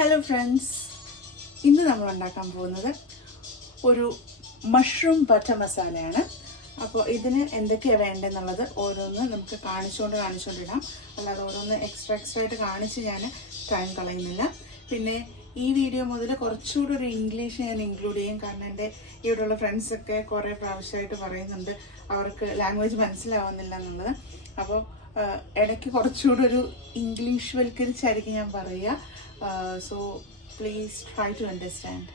Hello friends, ഇന്ന് നമ്മൾ ഉണ്ടാക്കാൻ പോകുന്നത് ഒരു മഷ്റൂം ബട്ടർ മസാലയാണ്. അപ്പോൾ ഇതിന് എന്തൊക്കെയാണ് വേണ്ടതെന്നുള്ളത് ഓരോന്ന് നമുക്ക് കാണിച്ചുകൊണ്ടിടാം. അല്ലാതെ ഓരോന്ന് എക്സ്ട്രാ ആയിട്ട് കാണിച്ച് ഞാൻ ടൈം കളയുന്നില്ല. പിന്നെ ഈ വീഡിയോ മുതൽ കുറച്ചുകൂടി ഒരു ഇംഗ്ലീഷ് ഞാൻ ഇൻക്ലൂഡ് ചെയ്യും. കാരണം എൻ്റെ ഇവിടെയുള്ള ഫ്രണ്ട്സൊക്കെ കുറേ പ്രാവശ്യമായിട്ട് പറയുന്നുണ്ട് അവർക്ക് ലാംഗ്വേജ് മനസ്സിലാവുന്നില്ല എന്നുള്ളത്. അപ്പോൾ ഇടയ്ക്ക് കുറച്ചുകൂടി ഒരു ഇംഗ്ലീഷ് വൽക്കരിച്ചായിരിക്കും ഞാൻ പറയുക. So please try to understand.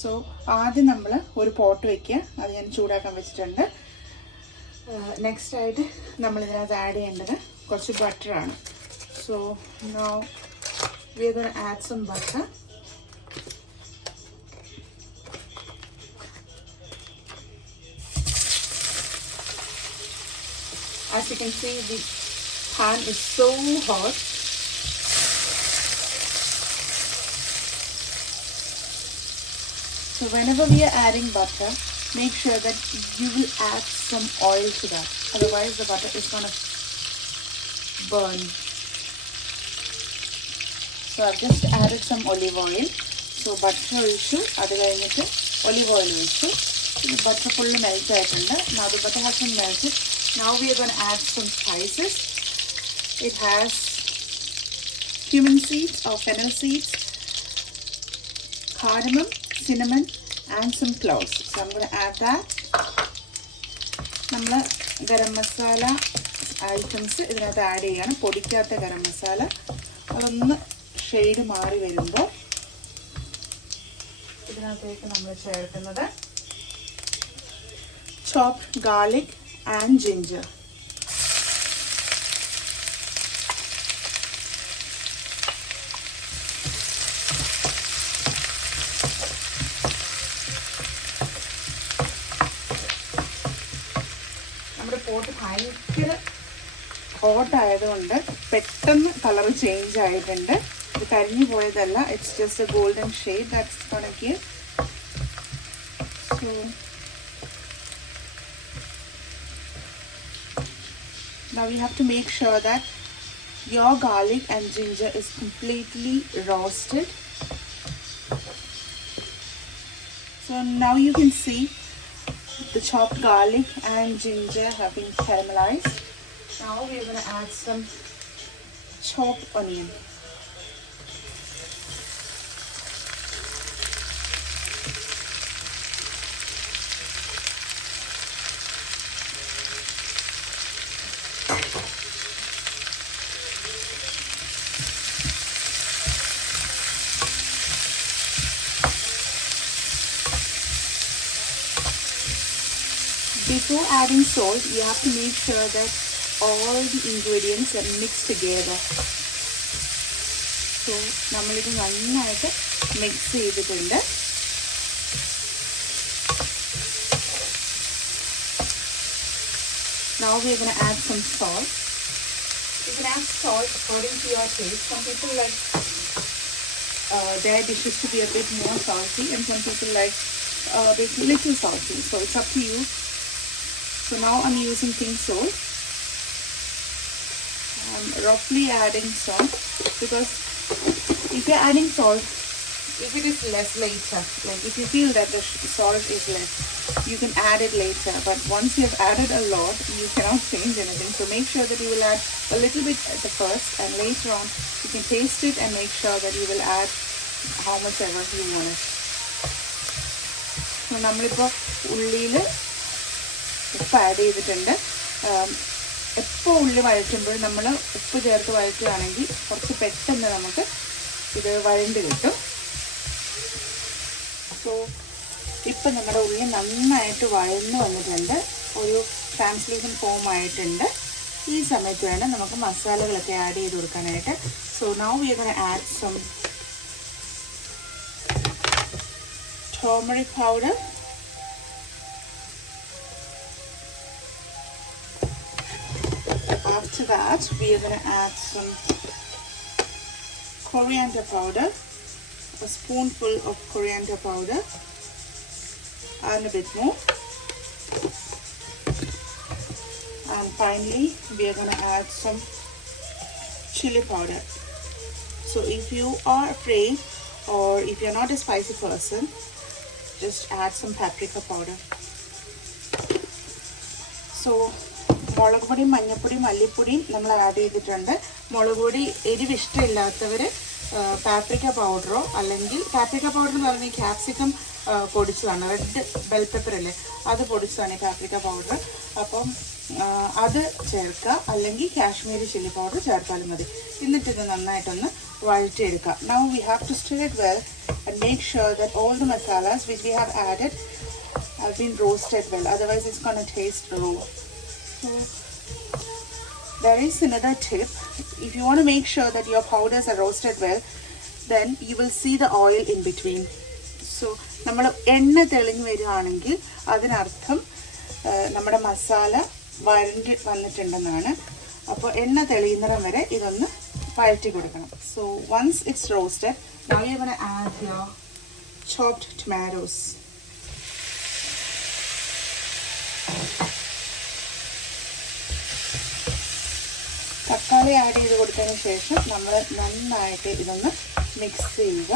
So ആദ്യം നമ്മൾ ഒരു പോട്ട് വയ്ക്കുക, അത് ഞാൻ ചൂടാക്കാൻ വെച്ചിട്ടുണ്ട്. നെക്സ്റ്റ് ആയിട്ട് നമ്മൾ ഇതിനകത്ത് ആഡ് ചെയ്യേണ്ടത് കുറച്ച് ബട്ടറാണ്. So now we are going to add some butter. As you can see, the pan is so hot. So whenever we are adding butter, make sure that you will add some oil to that. Otherwise the butter is going to burn. So I've just added some olive oil. So butter ഒഴിച്ചു, അത് കഴിഞ്ഞിട്ട് olive oil ഒഴിച്ചു. Butter full melt ആയിട്ടുണ്ട്. Now the butter has been melted. Now we are going to add some spices. It has cumin seeds or fennel seeds, cardamom, cinnamon and some cloves. So I'm going to add that. നമ്മൾ ഗരം മസാല ഐറ്റംസ് ഇതിനകത്ത് ആഡ് ചെയ്യാണ്. പൊടിക്കാത്ത ഗരം മസാല അതൊന്ന് ഷെയ്ഡ് മാറി വരുമ്പോൾ ഇതിനകത്തേക്ക് നമ്മൾ ചേർക്കുന്നത് ചോപ്ഡ് ഗാർലിക് ആൻഡ് ജിഞ്ചർ. നമ്മുടെ പോട്ട് ഭയങ്കര ഹോട്ട് ആയതുകൊണ്ട് പെട്ടെന്ന് കളർ ചേഞ്ച് ആയിട്ടുണ്ട്. ഇത് കരിഞ്ഞു പോയതല്ല, it's just a golden shade that's gonna give. So now you have to make sure that your garlic and ginger is completely roasted. So now you can see the chopped garlic and ginger have been caramelized. Now we are going to add some chopped onion. Before adding salt, you have to make sure that all the ingredients are mixed together. So നമ്മളിത് നന്നായിട്ട് മിക്സ് ചെയ്തിട്ടുണ്ട്. Now we are going to add some salt. You can add salt according to your taste. Some people like their dishes to be a bit more salty, and some people like a bit little salty. So it's up to you. So now I'm using pink salt. I'm roughly adding salt because if you're adding salt, if it is less later, like if you feel that the salt is less, you can add it later. But once you have added a lot, you cannot change anything. So make sure that you will add a little bit at the first, and later on you can taste it and make sure that you will add how much ever you want it. So നമ്മളിപ്പോൾ ഉള്ളിയിൽ ഉപ്പ് ആഡ് ചെയ്തിട്ടുണ്ട്. എപ്പോൾ ഉള്ളി വഴറ്റുമ്പോൾ നമ്മൾ ഉപ്പ് ചേർത്ത് വഴറ്റുകയാണെങ്കിൽ കുറച്ച് പെട്ടെന്ന് നമുക്ക് ഇത് വഴണ്ട് കിട്ടും. സോ ഇപ്പം നമ്മുടെ ഉള്ളി നന്നായിട്ട് വഴന്ന് വന്നിട്ടുണ്ട്, ഒരു ട്രാൻസ്ലൂസൻ ഫോം ആയിട്ടുണ്ട്. ഈ സമയത്ത് വേണം നമുക്ക് മസാലകളൊക്കെ ആഡ് ചെയ്ത് കൊടുക്കാനായിട്ട്. So now we are gonna add some turmeric powder. After that, we are going to add some coriander powder, a spoonful of coriander powder and a bit more. And finally, we are going to add some chili powder. So if you are afraid or if you're not a spicy person, just add some paprika powder. So മുളക് പൊടിയും മഞ്ഞൾപ്പൊടിയും മല്ലിപ്പൊടിയും നമ്മൾ ആഡ് ചെയ്തിട്ടുണ്ട്. മുളക് പൊടി എരിവ് ഇഷ്ടമില്ലാത്തവർ പാപ്രിക്ക പൗഡറോ അല്ലെങ്കിൽ പാപ്രിക്ക പൗഡർ എന്ന് പറഞ്ഞാൽ ക്യാപ്സിക്കം പൊടിച്ചതാണ്, റെഡ് ബെൽ പെപ്പർ അല്ലേ, അത് പൊടിച്ചതാണ് ഈ പാപ്രിക്ക പൗഡർ. അപ്പം അത് ചേർക്കുക, അല്ലെങ്കിൽ കാശ്മീരി ചില്ലി പൗഡർ ചേർത്താലും മതി. എന്നിട്ട് ഇത് നന്നായിട്ടൊന്ന് വഴറ്റിയെടുക്കുക. Now we have to stir it well and make sure that all the masalas which we have added have been roasted well, otherwise it's going to taste raw. So there is another tip. If you want to make sure that your powders are roasted well, then you will see the oil in between. So നമ്മൾ എണ്ണ തെളിഞ്ഞ് വരികയാണെങ്കിൽ അതിനർത്ഥം നമ്മുടെ മസാല വഴണ്ടി വന്നിട്ടുണ്ടെന്നാണ്. അപ്പോൾ എണ്ണ തെളിയുന്നിടം വരെ ഇതൊന്ന് വഴറ്റി കൊടുക്കണം. So once it's roasted, now you're going to add your chopped tomatoes. തക്കാളി ആഡ് ചെയ്ത് കൊടുത്തതിന് ശേഷം നമ്മൾ നന്നായിട്ട് ഇതൊന്ന് മിക്സ് ചെയ്യുക.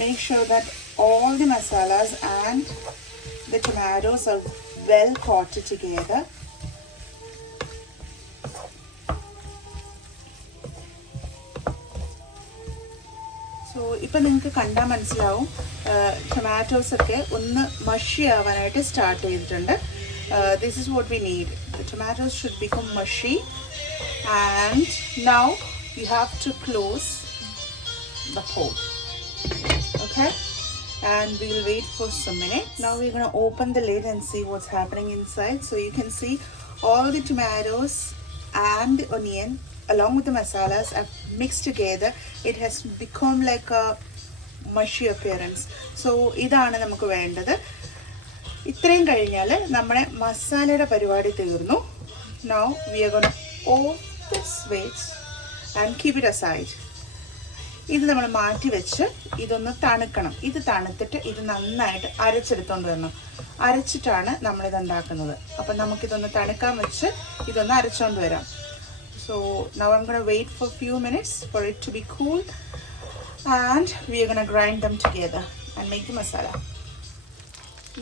Make sure that all the masalas and the tomatoes are well coated together. So ഇപ്പം നിങ്ങൾക്ക് കണ്ടാൽ മനസ്സിലാവും ടൊമാറ്റോസ് ഒക്കെ ഒന്ന് മഷി ആവാനായിട്ട് സ്റ്റാർട്ട് ചെയ്തിട്ടുണ്ട്. This is what we need. The tomatoes should become mushy, and now you have to close the pot. Okay, and we'll wait for some minutes. Now we're going to open the lid and see what's happening inside. So you can see all the tomatoes and the onion along with the masalas have mixed together. It has become like a mushy appearance. So ഇതാണ് നമുക്ക് വേണ്ടത്. ഇത്രയും കഴിഞ്ഞാൽ നമ്മുടെ മസാലയുടെ പരിപാടി തീർന്നു. Now we are going to off the switch and keep it aside. ഇത് നമ്മൾ മാറ്റി വെച്ച് ഇതൊന്ന് തണുക്കണം. ഇത് തണുത്തിട്ട് ഇത് നന്നായിട്ട് അരച്ചെടുത്തോണ്ട് വരണം. അരച്ചിട്ടാണ് നമ്മളിത് ഉണ്ടാക്കുന്നത്. അപ്പം നമുക്കിതൊന്ന് തണുക്കാൻ വെച്ച് ഇതൊന്ന് അരച്ചോണ്ട് വരാം. So now I'm going to wait for a few minutes for it to be cool, and we are going to grind them together and make the masala.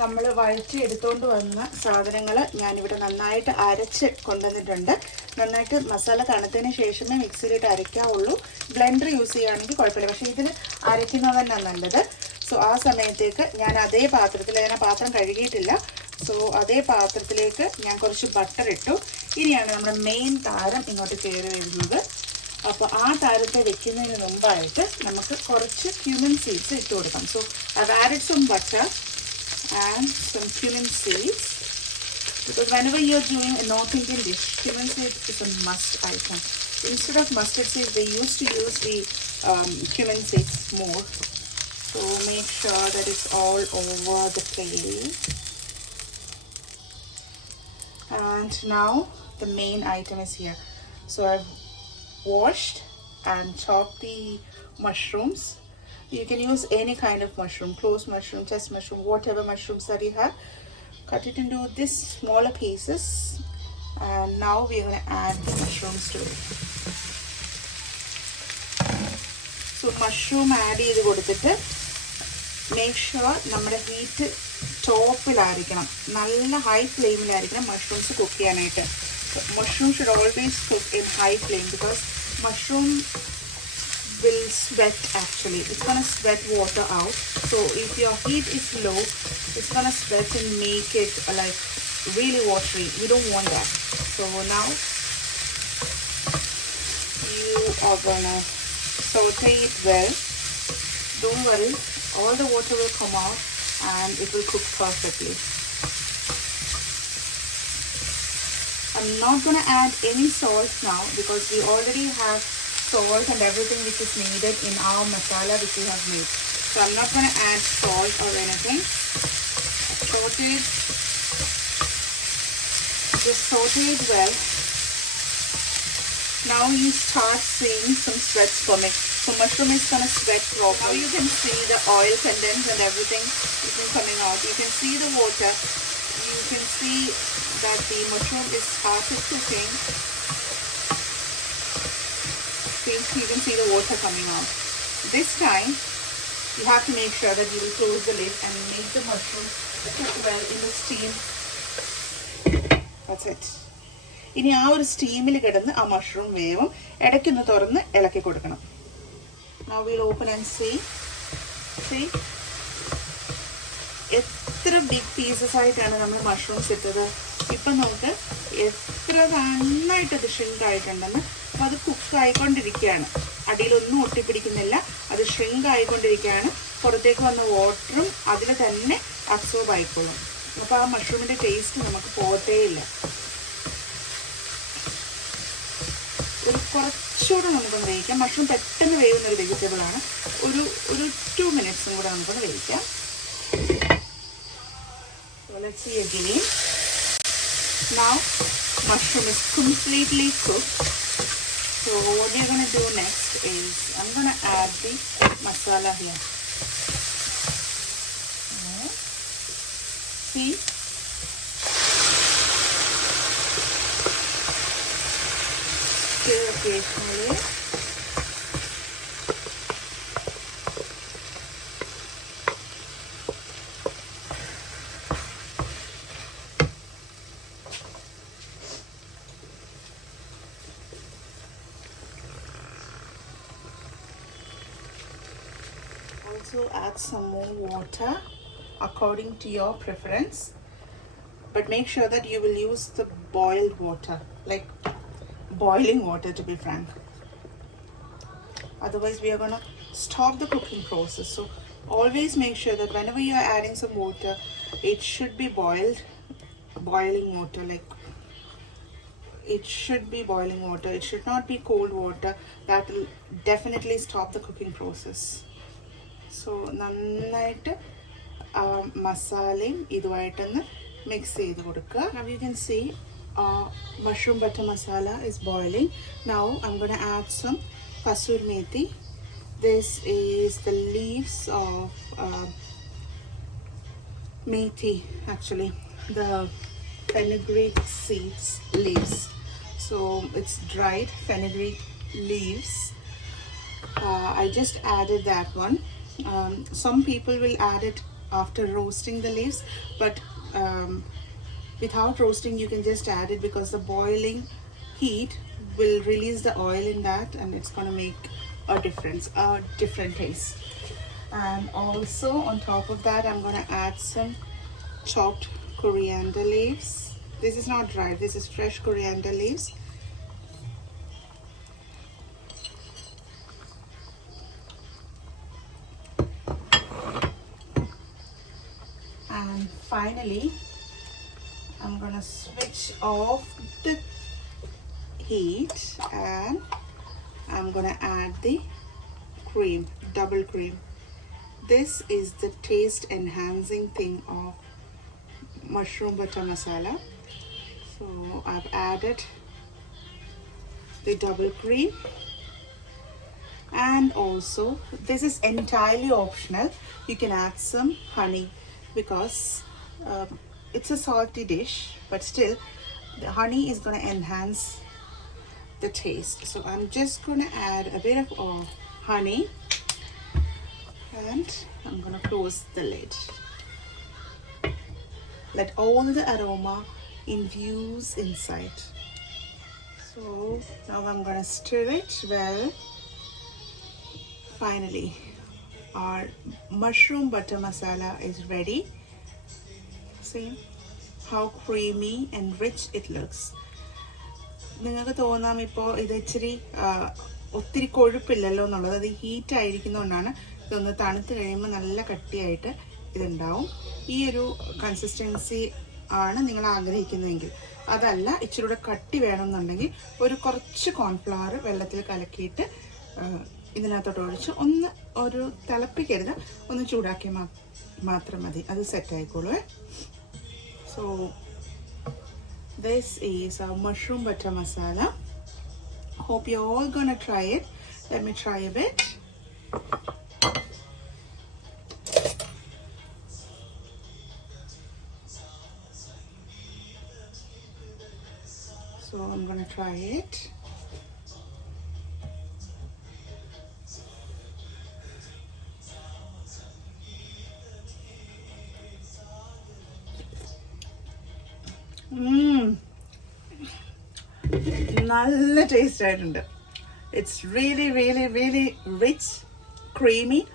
നമ്മൾ വഴറ്റി എടുത്തുകൊണ്ട് വന്ന സാധനങ്ങൾ ഞാനിവിടെ നന്നായിട്ട് അരച്ച് കൊണ്ടുവന്നിട്ടുണ്ട്. നന്നായിട്ട് മസാല തണുത്തതിന് ശേഷമേ മിക്സിയിലിട്ട് അരയ്ക്കാവുള്ളൂ. ബ്ലെൻഡർ യൂസ് ചെയ്യുകയാണെങ്കിൽ കുഴപ്പമില്ല, പക്ഷേ ഇതിൽ അരയ്ക്കുന്നത് തന്നെയാണ് നല്ലത്. സോ ആ സമയത്തേക്ക് ഞാൻ അതേ പാത്രത്തിൽ, ഞാൻ ആ പാത്രം കഴുകിയിട്ടില്ല, സോ അതേ പാത്രത്തിലേക്ക് ഞാൻ കുറച്ച് ബട്ടർ ഇട്ടു. ഇനിയാണ് നമ്മുടെ മെയിൻ താരം ഇങ്ങോട്ട് കയറി വരുന്നത്. അപ്പോൾ ആ താരത്തെ വെക്കുന്നതിന് മുമ്പായിട്ട് നമുക്ക് കുറച്ച് ക്യൂമിൻ സീഡ്സ് ഇട്ട് കൊടുക്കാം. So I've added some butter and some cumin seeds, because whenever you're doing a North Indian dish, cumin seeds is a must item. Instead of mustard seeds, they used to use the cumin seeds more. So make sure that it's all over the plate. And now the main item is here. So I've washed and chopped the mushrooms. You can use any kind of mushroom, closed mushroom, chest mushroom, whatever mushrooms that you have. Cut it into this smaller pieces, and now we are going to add the mushrooms to it. So mushroom add ചെയ്ത് കൊടുത്തിട്ട് make sure നമ്മുടെ ഹീറ്റ് ടോപ്പിലായിരിക്കണം, നല്ല ഹൈ ഫ്ലെയിമിലായിരിക്കണം mushrooms cook ചെയ്യാനായിട്ട്. Mushroom should always cook in high flame, because mushroom will sweat. Actually, it's gonna sweat water out. So if your heat is low, it's gonna sweat and make it like really watery. We don't want that. So now you are gonna saute it well. Don't worry, all the water will come out and it will cook perfectly. I'm not gonna add any salt now, because we already have salt and everything which is needed in our masala which we have made. So I'm not going to add salt or anything. Saute it. Just saute it well. Now you start seeing some sweats coming. So mushroom is going to sweat properly. Now you can see the oil condense and everything is coming out. You can see the water. You can see that the mushroom is started cooking. See, you can see the water coming out. This time, you have to make sure that you will close the lid and make the mushroom cook well in the steam. That's it. ഇനി ആ ഒരു സ്റ്റീമിൽ കിടന്ന് ആ മഷ്റൂം വേവും ഇടയ്ക്കൊന്ന് തുറന്ന് ഇളക്കി കൊടുക്കണം. Now we'll open and see. എത്ര ബിഗ് പീസസ് ആയിട്ടാണ് നമ്മൾ മഷ്റൂംസ് ഇട്ടത്. ഇപ്പം നമുക്ക് എത്ര നന്നായിട്ട് അത് ഷ്രിങ്ക് ആയിട്ടുണ്ടെന്ന്. അപ്പോൾ അത് കുക്ക് ആയിക്കൊണ്ടിരിക്കുകയാണ്. അടിയിലൊന്നും ഒട്ടിപ്പിടിക്കുന്നില്ല. അത് ഷ്രിങ്ക് ആയിക്കൊണ്ടിരിക്കുകയാണ്. പുറത്തേക്ക് വന്ന വാട്ടറും അതിൽ തന്നെ അബ്സോർബ് ആയിക്കോളും. അപ്പോൾ ആ മഷ്റൂമിൻ്റെ ടേസ്റ്റ് നമുക്ക് പോകത്തേയില്ല. കുറച്ചുകൂടെ നമുക്കൊന്ന് വേവിക്കാം. മഷ്റൂം പെട്ടെന്ന് വേവുന്നൊരു വെജിറ്റബിളാണ്. ഒരു 2 minutes കൂടെ നമുക്കൊന്ന് വേവിക്കാം. So let's see again. Now mushroom is completely cooked. So what you're going to do next is I'm going to add the masala here. See, stir occasionally. Also add some more water according to your preference, but make sure that you will use the boiled water, like boiling water, to be frank. Otherwise we are going to stop the cooking process. So always make sure that whenever you are adding some water, it should be boiling water. Like, it should be boiling water. It should not be cold water. That will definitely stop the cooking process. So നന്നായിട്ട് മസാലയും ഇതുമായിട്ടൊന്ന് മിക്സ് ചെയ്ത് കൊടുക്കുക. Now you can see mushroom butter masala is boiling. Now I'm going to add some kasuri methi. This is the leaves of methi, actually the fenugreek seeds leaves. So it's dried fenugreek leaves. I just added that one. Some people will add it after roasting the leaves, but without roasting you can just add it because the boiling heat will release the oil in that, and it's going to make a different taste. And also on top of that I'm going to add some chopped coriander leaves. This is not dried, this is fresh coriander leaves. And finally I'm gonna switch off the heat and I'm gonna add the cream, double cream. This is the taste enhancing thing of mushroom butter masala. So I've added the double cream, and also this is entirely optional. You can add some honey because it's a salty dish, but still the honey is going to enhance the taste. So I'm just going to add a bit of honey, and I'm going to close the lid. Let all the aroma infuse inside. So now I'm going to stir it well. Finally our mushroom butter masala is ready. See how creamy and rich it looks. നിങ്ങൾക്ക് തോന്നാം ഇപ്പോൾ ഇത് ഇച്ചിരി ഒത്തിരി കൊഴുപ്പില്ലല്ലോ എന്നുള്ളത്. അത് ഹീറ്റ് ആയിരിക്കുന്നതുകൊണ്ടാണ്. ഇതൊന്ന് തണുത്ത് കഴിയുമ്പോൾ നല്ല കട്ടിയായിട്ട് ഇതുണ്ടാവും. ഈ ഒരു കൺസിസ്റ്റൻസി ആണ് നിങ്ങൾ ആഗ്രഹിക്കുന്നതെങ്കിൽ. അതല്ല, ഇച്ചിരി കൂടെ കട്ടി വേണമെന്നുണ്ടെങ്കിൽ കുറച്ച് കോൺഫ്ലവർ വെള്ളത്തിൽ കലക്കിയിട്ട് ഇതിനകത്തോട്ട് ഒഴിച്ച് ഒരു തിളപ്പിക്കരുത്, ഒന്ന് ചൂടാക്കി മാത്രം മതി. അത് സെറ്റ് ആയിക്കോളൂ. So this is our mushroom butter masala. Hope you're all gonna try it. Let me try a bit. So I'm gonna try it. നല്ല ടേസ്റ്റ് ആയിട്ടുണ്ട്. It's really, really, really rich, creamy,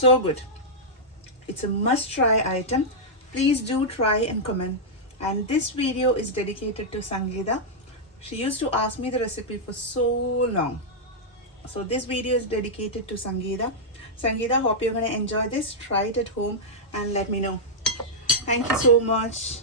so good. It's a must-try item. Please do try and comment. And this video is dedicated to Sangeeta. She used to ask me the recipe for so long. So this video is dedicated to Sangeeta. Sangeeta, hope you're going to enjoy this. Try it at home and let me know. Thank you so much.